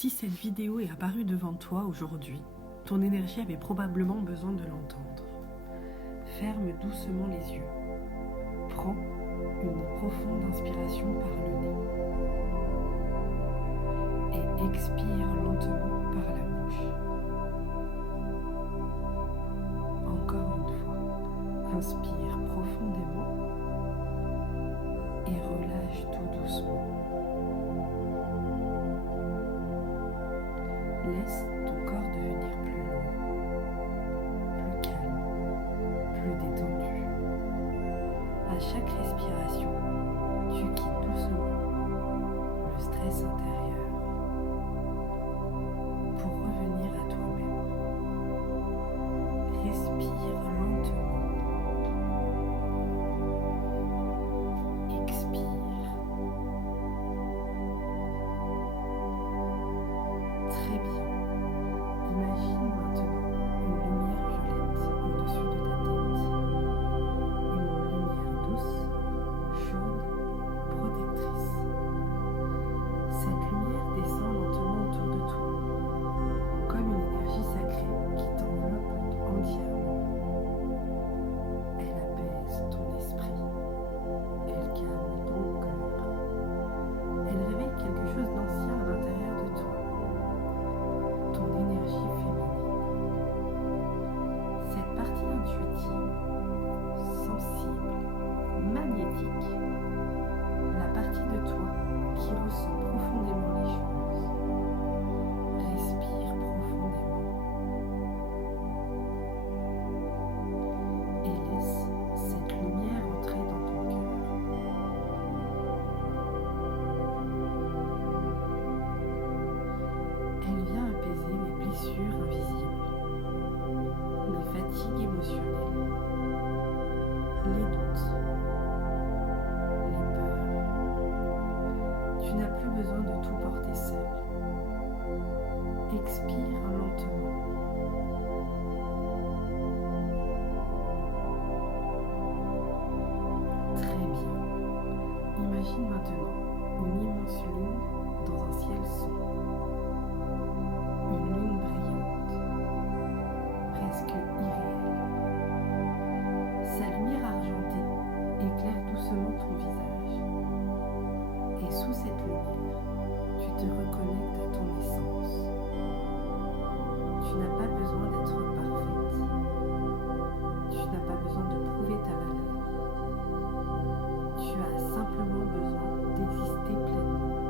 Si cette vidéo est apparue devant toi aujourd'hui, ton énergie avait probablement besoin de l'entendre. Ferme doucement les yeux. Prends une profonde inspiration par le nez et expire lentement par la bouche. Encore une fois, inspire profondément et relâche tout doucement. Laisse ton corps devenir plus lourd, plus calme, plus détendu. À chaque respiration, tu quittes doucement le stress intérieur pour revenir à toi-même. Respire lentement. Expire. Très bien. Imagine maintenant une lumière violette au-dessus de ta tête. Une lumière douce, chaude, protectrice. Cette lumière descend lentement autour de toi, comme une énergie sacrée qui t'enveloppe entièrement. Elle apaise ton esprit. Elle calme ton cœur. Elle réveille quelque chose d'ancien à l'intérieur de toi. Ton énergie féminine. Cette partie intuitive, sensible, magnétique, la partie de toi qui ressent profondément les choses. Respire profondément et laisse cette lumière entrer dans ton cœur. Elle vient apaiser les blessures invisibles, les fatigues émotionnelles, les doutes, les peurs. Tu n'as plus besoin de tout porter seul. Expire lentement. Très bien. Imagine maintenant une immense lune dans un ciel sombre. Une lune brillante, presque irréelle. Sa lumière argentée éclaire doucement ton visage. Et sous cette lumière, tu te reconnectes à ton essence. Tu n'as pas besoin d'être parfaite. Tu n'as pas besoin de prouver ta valeur. Tu as simplement besoin d'exister pleinement.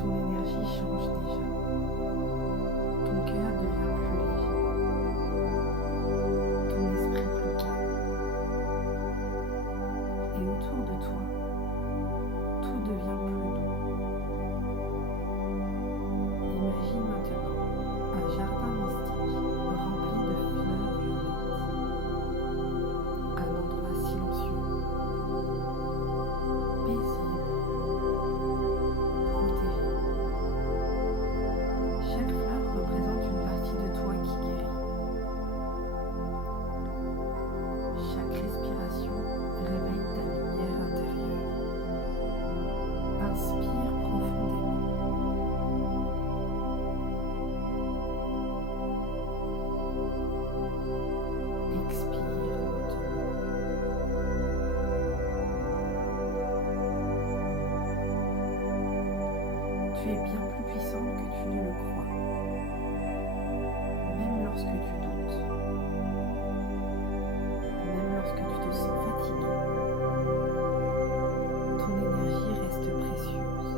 Ton énergie change déjà. Ton cœur devient plus léger. Ton esprit plus calme. Et autour de toi, tout devient plus doux. Imagine maintenant un jardin mystique rempli de fleurs violettes. Un endroit silencieux, paisible, protégé. Chaque fleur représente une partie de toi qui guérit. Chaque respiration réveille ta lumière intérieure. Inspire profondément. Expire lentement. Tu es bien plus puissante que tu ne le crois, même lorsque tu doutes, même lorsque tu te sens fatigué. Ton énergie reste précieuse.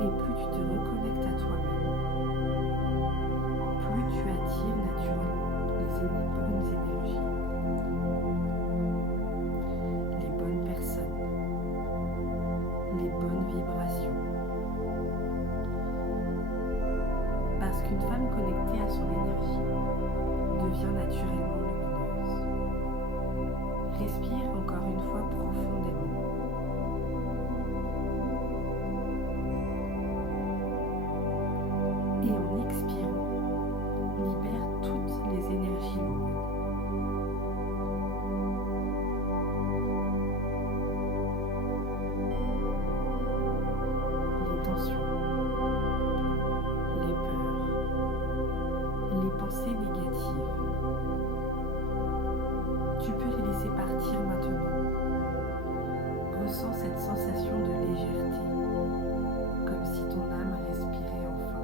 Et plus tu te reconnectes à toi-même, plus tu attires naturellement les bonnes énergies, les bonnes personnes, les bonnes vibrations. Parce qu'une femme connectée à son énergie devient naturellement lumineuse. Respire encore une fois profondément. Et en expirant, libère toutes les énergies lourdes. Les tensions, les peurs, les pensées négatives. Tu peux les laisser partir maintenant. Ressens cette sensation de légèreté, comme si ton âme respirait enfin.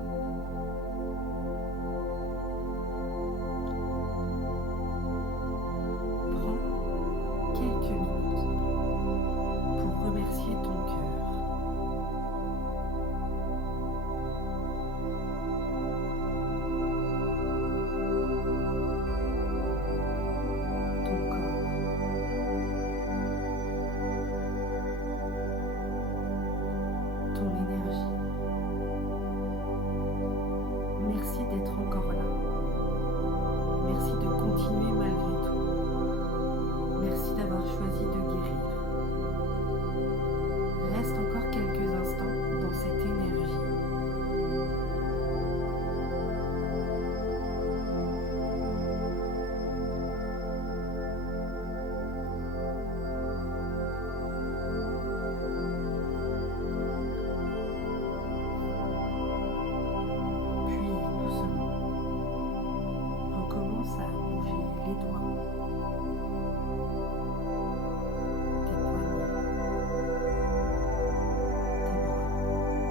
Prends quelques minutes pour remercier ton cœur. Ton corps. Ton énergie. Merci d'être encore là. Merci de continuer malgré tout. Merci d'avoir choisi de guérir. Reste encore quelques instants dans cette énergie. Puis doucement, recommence à bouger les doigts, tes poignets, tes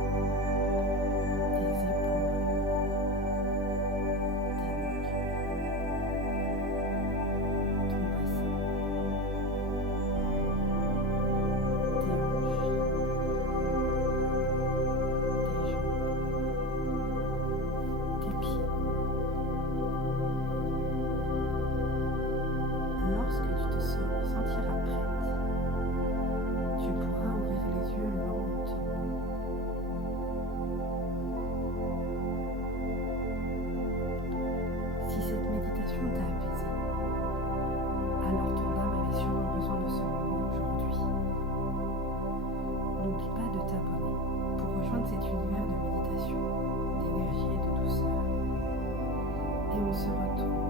bras, tes épaules, ta nuque, ton bassin, tes hanches, tes jambes, tes pieds. Lorsque tu te sentiras prête, tu pourras ouvrir les yeux lentement. Si cette méditation t'a apaisé, alors ton âme avait sûrement besoin de ce moment aujourd'hui. N'oublie pas de t'abonner pour rejoindre cet univers de méditation, d'énergie et de douceur. Et on se retrouve